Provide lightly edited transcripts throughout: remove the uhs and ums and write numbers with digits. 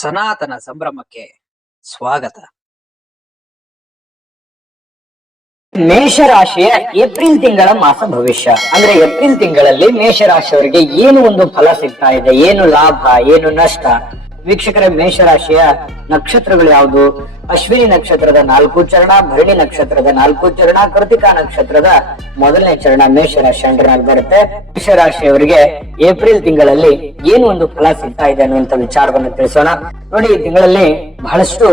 ಸನಾತನ ಸಂಭ್ರಮಕ್ಕೆ ಸ್ವಾಗತ. ಮೇಷರಾಶಿಯ ಏಪ್ರಿಲ್ ತಿಂಗಳ ಮಾಸ ಭವಿಷ್ಯ ಅಂದ್ರೆ ಏಪ್ರಿಲ್ ತಿಂಗಳಲ್ಲಿ ಮೇಷರಾಶಿಯವರಿಗೆ ಏನು ಒಂದು ಫಲ ಸಿಗ್ತಾ ಇದೆ, ಏನು ಲಾಭ, ಏನು ನಷ್ಟ. ವೀಕ್ಷಕರ, ಮೇಷರಾಶಿಯ ನಕ್ಷತ್ರಗಳು ಯಾವುದು? ಅಶ್ವಿನಿ ನಕ್ಷತ್ರದ 4 ಚರಣ, ಭರಣಿ ನಕ್ಷತ್ರದ 4 ಚರಣ, ಕೃತಿಕಾ ನಕ್ಷತ್ರದ 1ನೇ ಚರಣ ಮೇಷರಾಶಿ ಅಂಡರ್ನಲ್ಲಿ ಬರುತ್ತೆ. ಮೇಷರಾಶಿಯವರಿಗೆ ಏಪ್ರಿಲ್ ತಿಂಗಳಲ್ಲಿ ಏನು ಒಂದು ಫಲ ಸಿಗ್ತಾ ಇದೆ ಅನ್ನುವಂತ ವಿಚಾರವನ್ನು ತಿಳಿಸೋಣ. ನೋಡಿ, ಈ ತಿಂಗಳಲ್ಲಿ ಬಹಳಷ್ಟು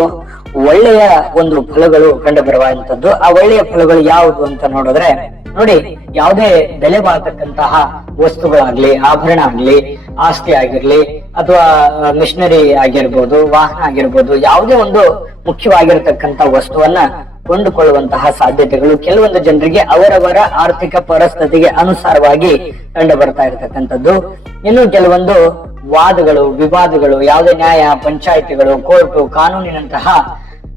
ಒಳ್ಳೆಯ ಒಂದು ಫಲಗಳು ಕಂಡು ಬರುವಂತದ್ದು. ಆ ಒಳ್ಳೆಯ ಫಲಗಳು ಯಾವುದು ಅಂತ ನೋಡಿದ್ರೆ, ನೋಡಿ, ಯಾವುದೇ ಬೆಲೆ ಬಾಳ್ತಕ್ಕಂತಹ ವಸ್ತುಗಳಾಗ್ಲಿ, ಆಭರಣ ಆಗ್ಲಿ, ಆಸ್ತಿ ಆಗಿರ್ಲಿ, ಅಥವಾ ಮಿಷನರಿ ಆಗಿರ್ಬೋದು, ವಾಹನ ಆಗಿರ್ಬೋದು, ಯಾವುದೇ ಒಂದು ಮುಖ್ಯವಾಗಿರತಕ್ಕಂತ ವಸ್ತುವನ್ನ ಕೊಂಡುಕೊಳ್ಳುವಂತಹ ಸಾಧ್ಯತೆಗಳು ಕೆಲವೊಂದು ಜನರಿಗೆ ಅವರವರ ಆರ್ಥಿಕ ಪರಿಸ್ಥಿತಿಗೆ ಅನುಸಾರವಾಗಿ ಕಂಡು ಬರ್ತಾ ಇರತಕ್ಕಂಥದ್ದು. ಇನ್ನು ಕೆಲವೊಂದು ವಾದಗಳು, ವಿವಾದಗಳು, ಯಾವುದೇ ನ್ಯಾಯ, ಪಂಚಾಯಿತಿಗಳು, ಕೋರ್ಟು, ಕಾನೂನಿನಂತಹ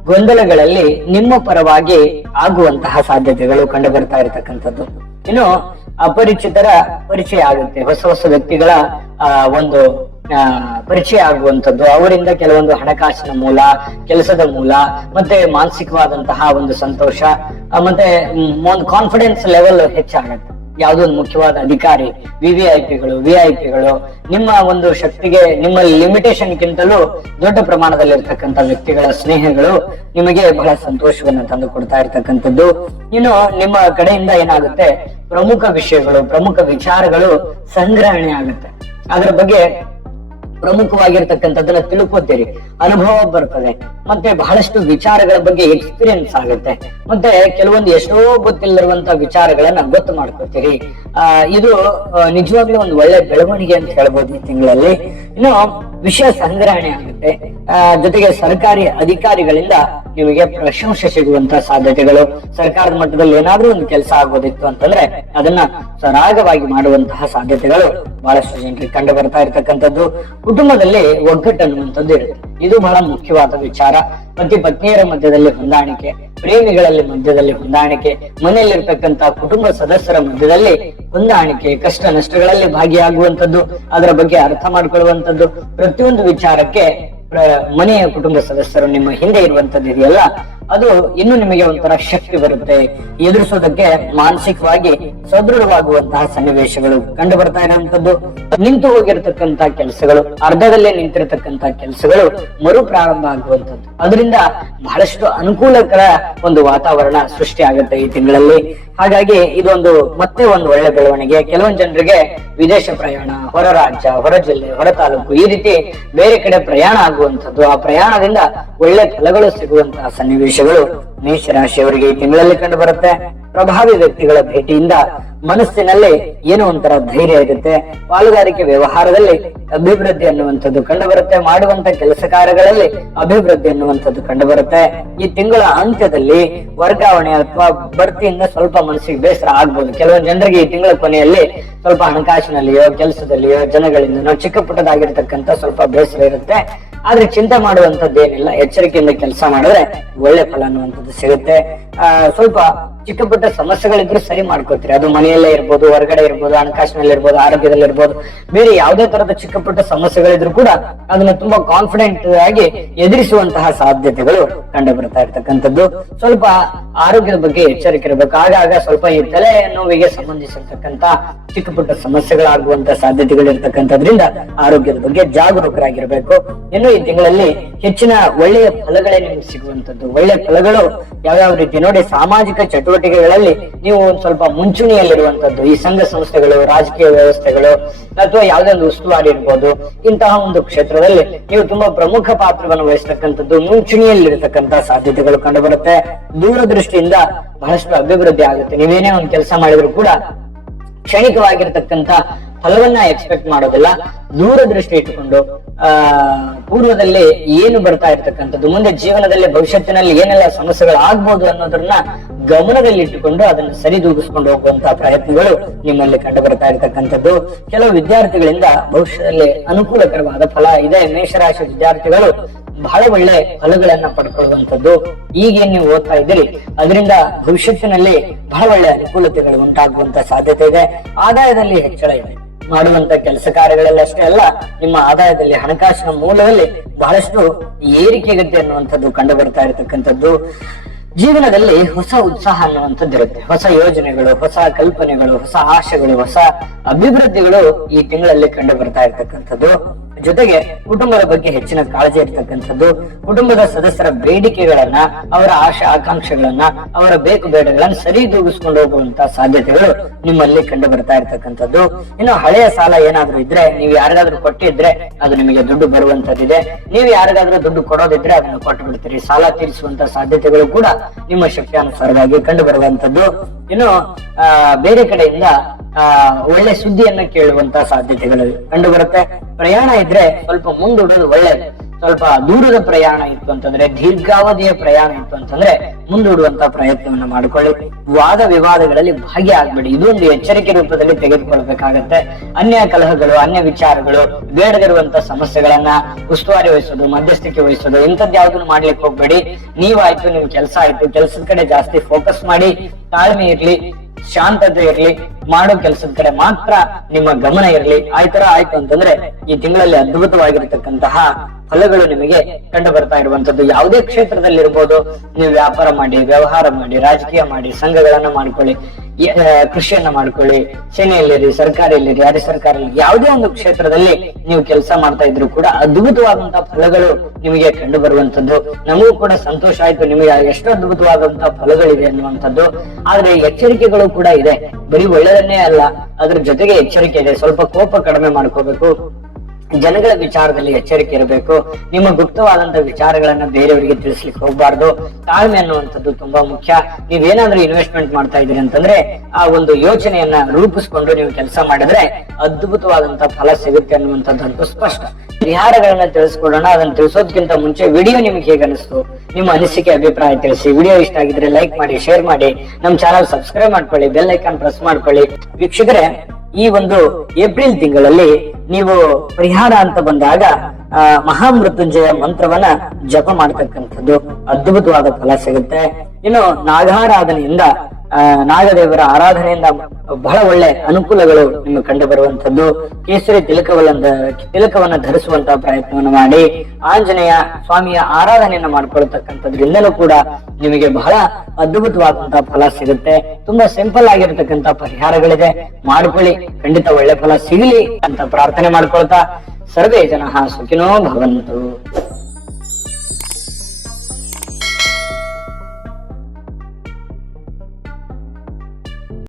ಗೊಂದಲಗಳಲ್ಲಿ ನಿಮ್ಮ ಪರವಾಗಿ ಆಗುವಂತಹ ಸಾಧ್ಯತೆಗಳು ಕಂಡು ಬರ್ತಾ ಇರತಕ್ಕಂಥದ್ದು. ಇನ್ನು ಅಪರಿಚಿತರ ಪರಿಚಯ ಆಗುತ್ತೆ, ಹೊಸ ಹೊಸ ವ್ಯಕ್ತಿಗಳ ಒಂದು ಪರಿಚಯ ಆಗುವಂತದ್ದು, ಅವರಿಂದ ಕೆಲವೊಂದು ಹಣಕಾಸಿನ ಮೂಲ, ಕೆಲಸದ ಮೂಲ, ಮತ್ತೆ ಮಾನಸಿಕವಾದಂತಹ ಒಂದು ಸಂತೋಷ, ಮತ್ತೆ ಒಂದು ಕಾನ್ಫಿಡೆನ್ಸ್ ಲೆವೆಲ್ ಹೆಚ್ಚಾಗುತ್ತೆ. ಯಾವುದೋ ಒಂದು ಮುಖ್ಯವಾದ ಅಧಿಕಾರಿ, ವಿಐಪಿಗಳು ನಿಮ್ಮ ಒಂದು ಶಕ್ತಿಗೆ, ನಿಮ್ಮ ಲಿಮಿಟೇಷನ್ ಗಿಂತಲೂ ದೊಡ್ಡ ಪ್ರಮಾಣದಲ್ಲಿ ಇರ್ತಕ್ಕಂಥ ವ್ಯಕ್ತಿಗಳ ಸ್ನೇಹಗಳು ನಿಮಗೆ ಬಹಳ ಸಂತೋಷವನ್ನು ತಂದು ಕೊಡ್ತಾ ಇರ್ತಕ್ಕಂಥದ್ದು. ಇನ್ನು ನಿಮ್ಮ ಕಡೆಯಿಂದ ಏನಾಗುತ್ತೆ, ಪ್ರಮುಖ ವಿಷಯಗಳು, ಪ್ರಮುಖ ವಿಚಾರಗಳು ಸಂಗ್ರಹಣೆ ಆಗುತ್ತೆ. ಅದರ ಬಗ್ಗೆ ಪ್ರಮುಖವಾಗಿರ್ತಕ್ಕಂಥದ್ದನ್ನ ತಿಳ್ಕೊತೀರಿ, ಅನುಭವ ಬರ್ತದೆ, ಮತ್ತೆ ಬಹಳಷ್ಟು ವಿಚಾರಗಳ ಬಗ್ಗೆ ಎಕ್ಸ್ಪೀರಿಯನ್ಸ್ ಆಗುತ್ತೆ, ಮತ್ತೆ ಕೆಲವೊಂದು ಎಷ್ಟೋ ಗೊತ್ತಿಲ್ಲದಿರುವಂತ ವಿಚಾರಗಳನ್ನ ಗೊತ್ತು ಮಾಡ್ಕೊತೀರಿ. ಇದು ನಿಜವಾಗ್ಲೂ ಒಂದು ಒಳ್ಳೆ ಬೆಳವಣಿಗೆ ಅಂತ ಹೇಳ್ಬೋದು ಈ ತಿಂಗಳಲ್ಲಿ. ಇನ್ನು ವಿಷಯ ಸಂಗ್ರಹಣೆ ಆಗುತ್ತೆ, ಜೊತೆಗೆ ಸರ್ಕಾರಿ ಅಧಿಕಾರಿಗಳಿಂದ ನಿಮಗೆ ಪ್ರಶಂಸೆ ಸಿಗುವಂತ ಸಾಧ್ಯತೆಗಳು. ಸರ್ಕಾರದ ಮಟ್ಟದಲ್ಲಿ ಏನಾದ್ರೂ ಒಂದು ಕೆಲಸ ಆಗೋದಿತ್ತು ಅಂತಂದ್ರೆ ಅದನ್ನ ಸರಾಗವಾಗಿ ಮಾಡುವಂತಹ ಸಾಧ್ಯತೆಗಳು ಬಹಳಷ್ಟು ಜನರಿಗೆ ಕಂಡು ಬರ್ತಾ ಇರ್ತಕ್ಕಂಥದ್ದು. ಕುಟುಂಬದಲ್ಲಿ ಒಗ್ಗಟ್ಟು ಅನ್ನುವಂಥದ್ದು ಇರುತ್ತೆ, ಇದು ಬಹಳ ಮುಖ್ಯವಾದ ವಿಚಾರ. ಪತಿ ಪತ್ನಿಯರ ಮಧ್ಯದಲ್ಲಿ ಹೊಂದಾಣಿಕೆ, ಪ್ರೇಮಿಗಳಲ್ಲಿ ಮಧ್ಯದಲ್ಲಿ ಹೊಂದಾಣಿಕೆ, ಮನೆಯಲ್ಲಿರ್ತಕ್ಕಂಥ ಕುಟುಂಬ ಸದಸ್ಯರ ಮಧ್ಯದಲ್ಲಿ ಹೊಂದಾಣಿಕೆ, ಕಷ್ಟ ನಷ್ಟಗಳಲ್ಲಿ ಭಾಗಿಯಾಗುವಂತದ್ದು, ಅದರ ಬಗ್ಗೆ ಅರ್ಥ ಮಾಡ್ಕೊಳ್ಳುವಂತದ್ದು. ಪ್ರತಿಯೊಂದು ವಿಚಾರಕ್ಕೆ ಮನೆಯ ಕುಟುಂಬ ಸದಸ್ಯರು ನಿಮ್ಮ ಹಿಂದೆ ಇರುವಂತದ್ದು ಇದೆಯಲ್ಲ, ಅದು ಇನ್ನು ನಿಮಗೆ ಒಂಥರ ಶಕ್ತಿ ಬರುತ್ತೆ. ಎದುರಿಸೋದಕ್ಕೆ ಮಾನಸಿಕವಾಗಿ ಸದೃಢವಾಗುವಂತಹ ಸನ್ನಿವೇಶಗಳು ಕಂಡು ಬರ್ತಾ ಇರುವಂತದ್ದು. ನಿಂತು ಹೋಗಿರತಕ್ಕಂತ ಕೆಲಸಗಳು, ಅರ್ಧದಲ್ಲೇ ನಿಂತಿರತಕ್ಕಂತ ಕೆಲಸಗಳು ಮರು ಪ್ರಾರಂಭ ಆಗುವಂತದ್ದು. ಅದರಿಂದ ಬಹಳಷ್ಟು ಅನುಕೂಲಕರ ಒಂದು ವಾತಾವರಣ ಸೃಷ್ಟಿ ಆಗುತ್ತೆ ಈ ತಿಂಗಳಲ್ಲಿ. ಹಾಗಾಗಿ ಇದೊಂದು ಮತ್ತೆ ಒಂದು ಒಳ್ಳೆ ಬೆಳವಣಿಗೆ. ಕೆಲವೊಂದು ಜನರಿಗೆ ವಿದೇಶ ಪ್ರಯಾಣ, ಹೊರ ರಾಜ್ಯ, ಹೊರ ಜಿಲ್ಲೆ, ಹೊರ ತಾಲೂಕು, ಈ ರೀತಿ ಬೇರೆ ಕಡೆ ಪ್ರಯಾಣ ಆಗುವಂತದ್ದು, ಆ ಪ್ರಯಾಣದಿಂದ ಒಳ್ಳೆ ಫಲಗಳು ಸಿಗುವಂತಹ ಸನ್ನಿವೇಶಗಳು ಮೇಷರಾಶಿಯವರಿಗೆ ಈ ತಿಂಗಳಲ್ಲಿ ಕಂಡು ಬರುತ್ತೆ. ಪ್ರಭಾವಿ ವ್ಯಕ್ತಿಗಳ ಭೇಟಿಯಿಂದ ಮನಸ್ಸಿನಲ್ಲಿ ಏನೋ ಒಂಥರ ಧೈರ್ಯ ಇರುತ್ತೆ. ಪಾಲುಗಾರಿಕೆ ವ್ಯವಹಾರದಲ್ಲಿ ಅಭಿವೃದ್ಧಿ ಅನ್ನುವಂಥದ್ದು ಕಂಡು ಬರುತ್ತೆ. ಮಾಡುವಂತ ಕೆಲಸ ಕಾರ್ಯಗಳಲ್ಲಿ ಅಭಿವೃದ್ಧಿ ಅನ್ನುವಂಥದ್ದು ಕಂಡು ಬರುತ್ತೆ. ಈ ತಿಂಗಳ ಅಂತ್ಯದಲ್ಲಿ ವರ್ಗಾವಣೆ ಅಥವಾ ಬಡ್ತಿಯಿಂದ ಸ್ವಲ್ಪ ಮನಸ್ಸಿಗೆ ಬೇಸರ ಆಗ್ಬೋದು. ಕೆಲವೊಂದು ಜನರಿಗೆ ಈ ತಿಂಗಳ ಕೊನೆಯಲ್ಲಿ ಸ್ವಲ್ಪ ಹಣಕಾಸಿನಲ್ಲಿಯೋ, ಕೆಲಸದಲ್ಲಿಯೋ, ಜನಗಳಿಂದ ಚಿಕ್ಕ ಪುಟ್ಟದಾಗಿರ್ತಕ್ಕಂಥ ಸ್ವಲ್ಪ ಬೇಸರ ಇರುತ್ತೆ. ಆದ್ರೆ ಚಿಂತೆ ಮಾಡುವಂತದ್ದೇನಿಲ್ಲ, ಎಚ್ಚರಿಕೆಯಿಂದ ಕೆಲಸ ಮಾಡಿದ್ರೆ ಒಳ್ಳೆ ಫಲ ಅನ್ನುವಂಥದ್ದು ಸಿಗುತ್ತೆ. ಸ್ವಲ್ಪ ಚಿಕ್ಕ ಪುಟ್ಟ ಸಮಸ್ಯೆಗಳಿದ್ರು ಸರಿ ಮಾಡ್ಕೋತೀರಿ, ಅದು ಮನೆಯಲ್ಲೇ ಇರ್ಬೋದು, ಹೊರಗಡೆ ಇರ್ಬೋದು, ಹಣಕಾಸಿನಲ್ಲಿ ಇರ್ಬೋದು, ಆರೋಗ್ಯದಲ್ಲಿ ಇರ್ಬೋದು, ಬೇರೆ ಯಾವುದೇ ತರದ ಚಿಕ್ಕ ಪುಟ್ಟ ಸಮಸ್ಯೆಗಳಿದ್ರು ಕೂಡ ಅದನ್ನ ತುಂಬಾ ಕಾನ್ಫಿಡೆಂಟ್ ಆಗಿ ಎದುರಿಸುವಂತಹ ಸಾಧ್ಯತೆಗಳು ಕಂಡು ಬರ್ತಾ ಇರ್ತಕ್ಕಂಥದ್ದು. ಸ್ವಲ್ಪ ಆರೋಗ್ಯದ ಬಗ್ಗೆ ಎಚ್ಚರಿಕೆ ಇರಬೇಕು. ಆಗಾಗ ಸ್ವಲ್ಪ ಈ ತಲೆ ನೋವಿಗೆ ಸಂಬಂಧಿಸಿರ್ತಕ್ಕಂತ ಚಿಕ್ಕ ಪುಟ್ಟ ಸಮಸ್ಯೆಗಳಾಗುವಂತ ಸಾಧ್ಯತೆಗಳು ಇರ್ತಕ್ಕಂಥದ್ರಿಂದ ಆರೋಗ್ಯದ ಬಗ್ಗೆ ಜಾಗರೂಕರಾಗಿರ್ಬೇಕು. ಇನ್ನು ಈ ತಿಂಗಳಲ್ಲಿ ಹೆಚ್ಚಿನ ಒಳ್ಳೆಯ ಫಲಗಳೇ ನಿಮ್ಗೆ ಸಿಗುವಂತದ್ದು. ಒಳ್ಳೆಯ ಫಲಗಳು ಯಾವ್ಯಾವ ರೀತಿ ನೋಡಿ, ಸಾಮಾಜಿಕ ಚಟುವಟಿಕೆಗಳಲ್ಲಿ ನೀವು ಒಂದ್ ಸ್ವಲ್ಪ ಮುಂಚೂಣಿಯಲ್ಲಿರುವಂತದ್ದು. ಈ ಸಂಘ ಸಂಸ್ಥೆಗಳು, ರಾಜಕೀಯ ವ್ಯವಸ್ಥೆಗಳು, ಅಥವಾ ಯಾವುದೇ ಒಂದು ಉಸ್ತುವಾರಿ ಇರ್ಬೋದು, ಇಂತಹ ಒಂದು ಕ್ಷೇತ್ರದಲ್ಲಿ ನೀವು ತುಂಬಾ ಪ್ರಮುಖ ಪಾತ್ರವನ್ನು ವಹಿಸತಕ್ಕಂಥದ್ದು, ಮುಂಚೂಣಿಯಲ್ಲಿರತಕ್ಕಂತ ಸಾಧ್ಯತೆಗಳು ಕಂಡು ಬರುತ್ತೆ. ದೂರದೃಷ್ಟಿಯಿಂದ ಬಹಳಷ್ಟು ಅಭಿವೃದ್ಧಿ ಆಗುತ್ತೆ. ನೀವೇನೇ ಒಂದು ಕೆಲಸ ಮಾಡಿದ್ರು ಕೂಡ ಕ್ಷಣಿಕವಾಗಿರ್ತಕ್ಕಂಥ ಫಲವನ್ನ ಎಕ್ಸ್ಪೆಕ್ಟ್ ಮಾಡೋದಿಲ್ಲ. ದೂರದೃಷ್ಟಿ ಇಟ್ಟುಕೊಂಡು ಪೂರ್ವದಲ್ಲಿ ಏನು ಬರ್ತಾ ಇರ್ತಕ್ಕಂಥದ್ದು, ಮುಂದೆ ಜೀವನದಲ್ಲಿ ಭವಿಷ್ಯತ್ತಿನಲ್ಲಿ ಏನೆಲ್ಲ ಸಮಸ್ಯೆಗಳು ಆಗ್ಬೋದು ಅನ್ನೋದನ್ನ ಗಮನದಲ್ಲಿ ಇಟ್ಟುಕೊಂಡು ಅದನ್ನು ಸರಿದೂಗಿಸ್ಕೊಂಡು ಹೋಗುವಂತಹ ಪ್ರಯತ್ನಗಳು ನಿಮ್ಮಲ್ಲಿ ಕಂಡು ಬರ್ತಾ ಇರ್ತಕ್ಕಂಥದ್ದು. ಕೆಲವು ವಿದ್ಯಾರ್ಥಿಗಳಿಂದ ಭವಿಷ್ಯದಲ್ಲಿ ಅನುಕೂಲಕರವಾದ ಫಲ ಇದೆ. ಮೇಷರಾಶಿ ವಿದ್ಯಾರ್ಥಿಗಳು ಬಹಳ ಒಳ್ಳೆ ಫಲಗಳನ್ನ ಪಡ್ಕೊಳ್ಳುವಂಥದ್ದು. ಈಗೇನ್ ನೀವು ಓದ್ತಾ ಇದ್ದೀರಿ ಅದರಿಂದ ಭವಿಷ್ಯತ್ತಿನಲ್ಲಿ ಬಹಳ ಒಳ್ಳೆ ಅನುಕೂಲತೆಗಳು ಉಂಟಾಗುವಂತ ಸಾಧ್ಯತೆ ಇದೆ. ಆದಾಯದಲ್ಲಿ ಹೆಚ್ಚಳ ಇದೆ. ಮಾಡುವಂತ ಕೆಲಸ ಕಾರ್ಯಗಳಲ್ಲಿ ಅಷ್ಟೇ ಅಲ್ಲ, ನಿಮ್ಮ ಆದಾಯದಲ್ಲಿ, ಹಣಕಾಸಿನ ಮೂಲದಲ್ಲಿ ಬಹಳಷ್ಟು ಏರಿಕೆಗತಿ ಅನ್ನುವಂಥದ್ದು ಕಂಡು ಬರ್ತಾ ಇರತಕ್ಕಂಥದ್ದು. ಜೀವನದಲ್ಲಿ ಹೊಸ ಉತ್ಸಾಹ ಅನ್ನುವಂಥದ್ದು ಇರುತ್ತೆ. ಹೊಸ ಯೋಜನೆಗಳು, ಹೊಸ ಕಲ್ಪನೆಗಳು, ಹೊಸ ಆಶೆಗಳು, ಹೊಸ ಅಭಿವೃದ್ಧಿಗಳು ಈ ತಿಂಗಳಲ್ಲಿ ಕಂಡು ಬರ್ತಾ ಇರ್ತಕ್ಕಂಥದ್ದು. ಜೊತೆಗೆ ಕುಟುಂಬದ ಬಗ್ಗೆ ಹೆಚ್ಚಿನ ಕಾಳಜಿ ಇರ್ತಕ್ಕಂಥದ್ದು. ಕುಟುಂಬದ ಸದಸ್ಯರ ಬೇಡಿಕೆಗಳನ್ನ, ಅವರ ಆಶೆ ಆಕಾಂಕ್ಷೆಗಳನ್ನ, ಅವರ ಬೇಕು ಬೇಡಗಳನ್ನ ಸರಿದೂಗಿಸ್ಕೊಂಡು ಹೋಗುವಂತ ಸಾಧ್ಯತೆಗಳು ನಿಮ್ಮಲ್ಲಿ ಕಂಡು ಬರ್ತಾ ಇರ್ತಕ್ಕಂಥದ್ದು. ಇನ್ನು ಹಳೆಯ ಸಾಲ ಏನಾದ್ರೂ ಇದ್ರೆ, ನೀವು ಯಾರಿಗಾದ್ರೂ ಕೊಟ್ಟಿದ್ರೆ ಅದು ನಿಮಗೆ ದುಡ್ಡು ಬರುವಂತದ್ದಿದೆ. ನೀವು ಯಾರಿಗಾದ್ರೂ ದುಡ್ಡು ಕೊಡೋದಿದ್ರೆ ಅದನ್ನ ಕೊಟ್ಟು ಬಿಡ್ತೀರಿ. ಸಾಲ ತೀರಿಸುವಂತ ಸಾಧ್ಯತೆಗಳು ಕೂಡ ನಿಮ್ಮ ಶಕ್ತಿಯಾನುಸಾರವಾಗಿ ಕಂಡು ಬರುವಂತದ್ದು. ಇನ್ನು ಬೇರೆ ಕಡೆಯಿಂದ ಒಳ್ಳೆ ಸುದ್ದಿಯನ್ನ ಕೇಳುವಂತ ಸಾಧ್ಯತೆಗಳು ಕಂಡು ಬರುತ್ತೆ. ಪ್ರಯಾಣ ಇದ್ರೆ ಸ್ವಲ್ಪ ಮುಂದೂಡೋದು ಒಳ್ಳೆಯದು. ಸ್ವಲ್ಪ ದೂರದ ಪ್ರಯಾಣ ಇತ್ತು ಅಂತಂದ್ರೆ, ದೀರ್ಘಾವಧಿಯ ಪ್ರಯಾಣ ಇತ್ತು ಅಂತಂದ್ರೆ ಮುಂದೂಡುವಂತ ಪ್ರಯತ್ನವನ್ನ ಮಾಡಿಕೊಳ್ಳಿ. ವಾದ ವಿವಾದಗಳಲ್ಲಿ ಭಾಗಿಯಾಗಬೇಡಿ. ಇದೊಂದು ಎಚ್ಚರಿಕೆ ರೂಪದಲ್ಲಿ ತೆಗೆದುಕೊಳ್ಬೇಕಾಗತ್ತೆ. ಅನ್ಯ ಕಲಹಗಳು, ಅನ್ಯ ವಿಚಾರಗಳು, ಬೇಡದಿರುವಂತ ಸಮಸ್ಯೆಗಳನ್ನ ಉಸ್ತುವಾರಿ ವಹಿಸೋದು, ಮಧ್ಯಸ್ಥಿಕೆ ವಹಿಸೋದು, ಇಂಥದ್ದು ಯಾವ್ದನ್ನು ಮಾಡ್ಲಿಕ್ಕೆ ಹೋಗ್ಬೇಡಿ. ನೀವಾಯ್ತು, ನಿಮ್ ಕೆಲಸ ಆಯ್ತು, ಕೆಲಸದ ಕಡೆ ಜಾಸ್ತಿ ಫೋಕಸ್ ಮಾಡಿ. ತಾಳ್ಮೆ ಇರ್ಲಿ, ಶಾಂತತೆ ಇರ್ಲಿ, ಮಾಡೋ ಕೆಲಸದ ಕಡೆ ಮಾತ್ರ ನಿಮ್ಮ ಗಮನ ಇರಲಿ. ಆಯ್ತು ಅಂತಂದ್ರೆ ಈ ತಿಂಗಳಲ್ಲಿ ಅದ್ಭುತವಾಗಿರತಕ್ಕಂತಹ ಫಲಗಳು ನಿಮಗೆ ಕಂಡು ಬರ್ತಾ ಇರುವಂತದ್ದು. ಯಾವುದೇ ಕ್ಷೇತ್ರದಲ್ಲಿ ಇರ್ಬೋದು, ನೀವು ವ್ಯಾಪಾರ ಮಾಡಿ, ವ್ಯವಹಾರ ಮಾಡಿ, ರಾಜಕೀಯ ಮಾಡಿ, ಸಂಘಗಳನ್ನ ಮಾಡ್ಕೊಳ್ಳಿ, ಕೃಷಿಯನ್ನ ಮಾಡ್ಕೊಳ್ಳಿ, ಸೇನೆಯಲ್ಲಿರಿ, ಸರ್ಕಾರಿಯಲ್ಲಿರಿ, ಅರೆ ಸರ್ಕಾರಲ್ಲಿ, ಯಾವುದೇ ಒಂದು ಕ್ಷೇತ್ರದಲ್ಲಿ ನೀವು ಕೆಲಸ ಮಾಡ್ತಾ ಇದ್ರು ಕೂಡ ಅದ್ಭುತವಾದಂತಹ ಫಲಗಳು ನಿಮಗೆ ಕಂಡು ಬರುವಂತದ್ದು. ನಮಗೂ ಕೂಡ ಸಂತೋಷ ಆಯ್ತು, ನಿಮಗೆ ಎಷ್ಟು ಅದ್ಭುತವಾದಂತಹ ಫಲಗಳಿದೆ ಅನ್ನುವಂಥದ್ದು. ಆದ್ರೆ ಎಚ್ಚರಿಕೆಗಳು ಕೂಡ ಇದೆ. ಬರೀ ಒಳ್ಳೆದನ್ನೇ ಅಲ್ಲ, ಅದ್ರ ಜೊತೆಗೆ ಎಚ್ಚರಿಕೆ ಇದೆ. ಸ್ವಲ್ಪ ಕೋಪ ಕಡಿಮೆ ಮಾಡ್ಕೋಬೇಕು. ಜನಗಳ ವಿಚಾರದಲ್ಲಿ ಎಚ್ಚರಿಕೆ ಇರಬೇಕು. ನಿಮ್ಮ ಗುಪ್ತವಾದಂತಹ ವಿಚಾರಗಳನ್ನ ಬೇರೆಯವರಿಗೆ ತಿಳಿಸ್ಲಿಕ್ಕೆ ಹೋಗ್ಬಾರ್ದು. ತಾಳ್ಮೆ ಅನ್ನುವಂಥದ್ದು ತುಂಬಾ ಮುಖ್ಯ. ನೀವೇನಾದ್ರೂ ಇನ್ವೆಸ್ಟ್ಮೆಂಟ್ ಮಾಡ್ತಾ ಇದ್ದೀರಿ ಅಂತಂದ್ರೆ ಆ ಒಂದು ಯೋಚನೆಯನ್ನ ರೂಪಿಸ್ಕೊಂಡು ನೀವು ಕೆಲಸ ಮಾಡಿದ್ರೆ ಅದ್ಭುತವಾದಂತಹ ಫಲ ಸಿಗುತ್ತೆ ಅನ್ನುವಂಥದ್ದು ಸ್ಪಷ್ಟ. ಪರಿಹಾರಗಳನ್ನ ತಿಳಿಸ್ಕೊಡೋಣ. ಅದನ್ನ ತಿಳಿಸೋದಕ್ಕಿಂತ ಮುಂಚೆ ವಿಡಿಯೋ ನಿಮ್ಗೆ ಹೇಗೆ ಅನಿಸ್ತು, ನಿಮ್ಮ ಅನಿಸಿಕೆ, ಅಭಿಪ್ರಾಯ ತಿಳಿಸಿ. ವಿಡಿಯೋ ಇಷ್ಟ ಆಗಿದ್ರೆ ಲೈಕ್ ಮಾಡಿ, ಶೇರ್ ಮಾಡಿ, ನಮ್ಮ ಚಾನಲ್ ಸಬ್ಸ್ಕ್ರೈಬ್ ಮಾಡ್ಕೊಳ್ಳಿ, ಬೆಲ್ ಐಕಾನ್ ಪ್ರೆಸ್ ಮಾಡ್ಕೊಳ್ಳಿ. ವೀಕ್ಷಕರೇ, ಈ ಒಂದು ಏಪ್ರಿಲ್ ತಿಂಗಳಲ್ಲಿ ನೀವು ಪರಿಹಾರ ಅಂತ ಬಂದಾಗ ಮಹಾಮೃತ್ಯುಂಜಯ ಮಂತ್ರವನ್ನ ಜಪ ಮಾಡ್ತಕ್ಕಂಥದ್ದು ಅದ್ಭುತವಾದ ಫಲ ಸಿಗುತ್ತೆ. ಇನ್ನು ನಾಗಾರಾಧನೆಯಿಂದ, ನಾಗದೇವರ ಆರಾಧನೆಯಿಂದ ಬಹಳ ಒಳ್ಳೆ ಅನುಕೂಲಗಳು ನಿಮಗೆ ಕಂಡು ಬರುವಂತದ್ದು. ಕೇಸರಿ ತಿಲಕವನ್ನ ಧರಿಸುವಂತಹ ಪ್ರಯತ್ನವನ್ನು ಮಾಡಿ. ಆಂಜನೇಯ ಸ್ವಾಮಿಯ ಆರಾಧನೆಯನ್ನ ಮಾಡ್ಕೊಳ್ತಕ್ಕಂಥದ್ರಿಂದಲೂ ಕೂಡ ನಿಮಗೆ ಬಹಳ ಅದ್ಭುತವಾದಂತಹ ಫಲ ಸಿಗುತ್ತೆ. ತುಂಬಾ ಸಿಂಪಲ್ ಆಗಿರತಕ್ಕಂತ ಪರಿಹಾರಗಳಿದೆ, ಮಾಡ್ಕೊಳ್ಳಿ. ಖಂಡಿತ ಒಳ್ಳೆ ಫಲ ಸಿಗಲಿ ಅಂತ ಪ್ರಾರ್ಥನೆ ಮಾಡ್ಕೊಳ್ತಾ, ಸರ್ವೇ ಜನಃ ಸುಖಿನೋ ಭವಂತು.